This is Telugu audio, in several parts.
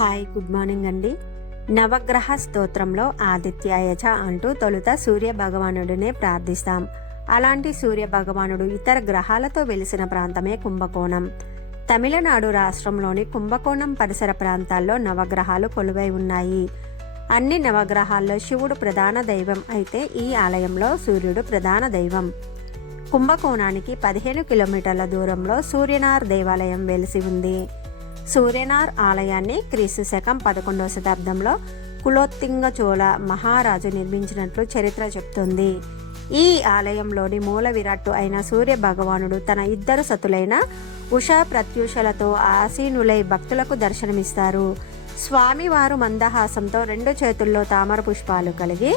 హాయ్, గుడ్ మార్నింగ్ అండి. నవగ్రహ స్తోత్రంలో ఆదిత్యాయచ అంటూ తొలుత సూర్య భగవానుడినే ప్రార్థిస్తాం. అలాంటి సూర్య భగవానుడు ఇతర గ్రహాలతో వెలిసిన ప్రాంతమే కుంభకోణం. తమిళనాడు రాష్ట్రంలోని కుంభకోణం పరిసర ప్రాంతాల్లో నవగ్రహాలు కొలువై ఉన్నాయి. అన్ని నవగ్రహాల్లో శివుడు ప్రధాన దైవం అయితే ఈ ఆలయంలో సూర్యుడు ప్రధాన దైవం. కుంభకోణానికి 15 కిలోమీటర్ల దూరంలో సూర్యనార్ దేవాలయం వెలిసి ఉంది. సూర్యనార్ ఆలయాన్ని క్రీస్తు శకం 11వ శతాబ్దంలో కులోత్తుంగ చోళ మహారాజు నిర్మించినట్లు చరిత్ర చెప్తుంది. ఈ ఆలయంలోని మూల విరాట్టు అయిన సూర్య భగవానుడు తన ఇద్దరు సతులైన ఉషా ప్రత్యూషలతో ఆసీనులై భక్తులకు దర్శనమిస్తారు. స్వామివారు మందహాసంతో 2 చేతుల్లో తామర పుష్పాలు కలిగి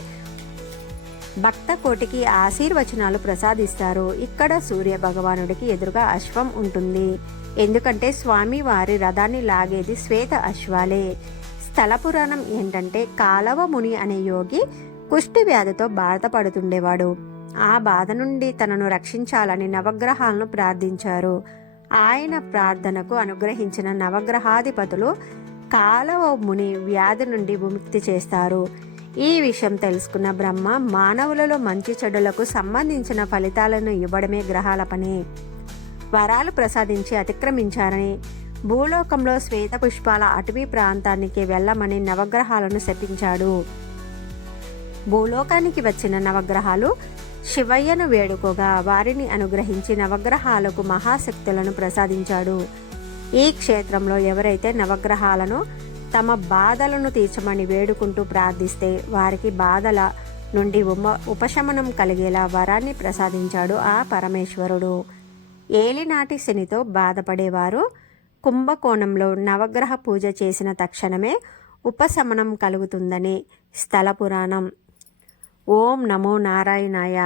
భక్త కోటికి ఆశీర్వచనాలు ప్రసాదిస్తారు. ఇక్కడ సూర్య భగవానుడికి ఎదురుగా అశ్వం ఉంటుంది. ఎందుకంటే స్వామి వారి రథాన్ని లాగేది శ్వేత అశ్వాలే. స్థల పురాణం ఏంటంటే కాలవ ముని అనే యోగి కుష్టి వ్యాధితో బాధపడుతుండేవాడు. ఆ బాధ నుండి తనను రక్షించాలని నవగ్రహాలను ప్రార్థించారు. ఆయన ప్రార్థనకు అనుగ్రహించిన నవగ్రహాధిపతులు కాలవ ముని వ్యాధి నుండి విముక్తి చేస్తారు. ఈ విషయం తెలుసుకున్న బ్రహ్మ మానవులలో మంచి చెడులకు సంబంధించిన ఫలితాలను ఇవ్వడమే గ్రహాల పని. వరాలు ప్రసాదించి అతిక్రమించారని భూలోకంలో శ్వేత పుష్పాల అటవీ ప్రాంతానికి వెళ్ళమని నవగ్రహాలను శపించాడు. భూలోకానికి వచ్చిన నవగ్రహాలు శివయ్యను వేడుకోగా వారిని అనుగ్రహించి నవగ్రహాలకు మహాశక్తులను ప్రసాదించాడు. ఈ క్షేత్రంలో ఎవరైతే నవగ్రహాలను తమ బాధలను తీర్చమని వేడుకుంటూ ప్రార్థిస్తే వారికి బాధల నుండి ఉపశమనం కలిగేలా వరాన్ని ప్రసాదించాడు ఆ పరమేశ్వరుడు. ఏలినాటి శనితో బాధపడేవారు కుంభకోణంలో నవగ్రహ పూజ చేసిన తక్షణమే ఉపశమనం కలుగుతుందని స్థల పురాణం. ఓం నమో నారాయణాయ.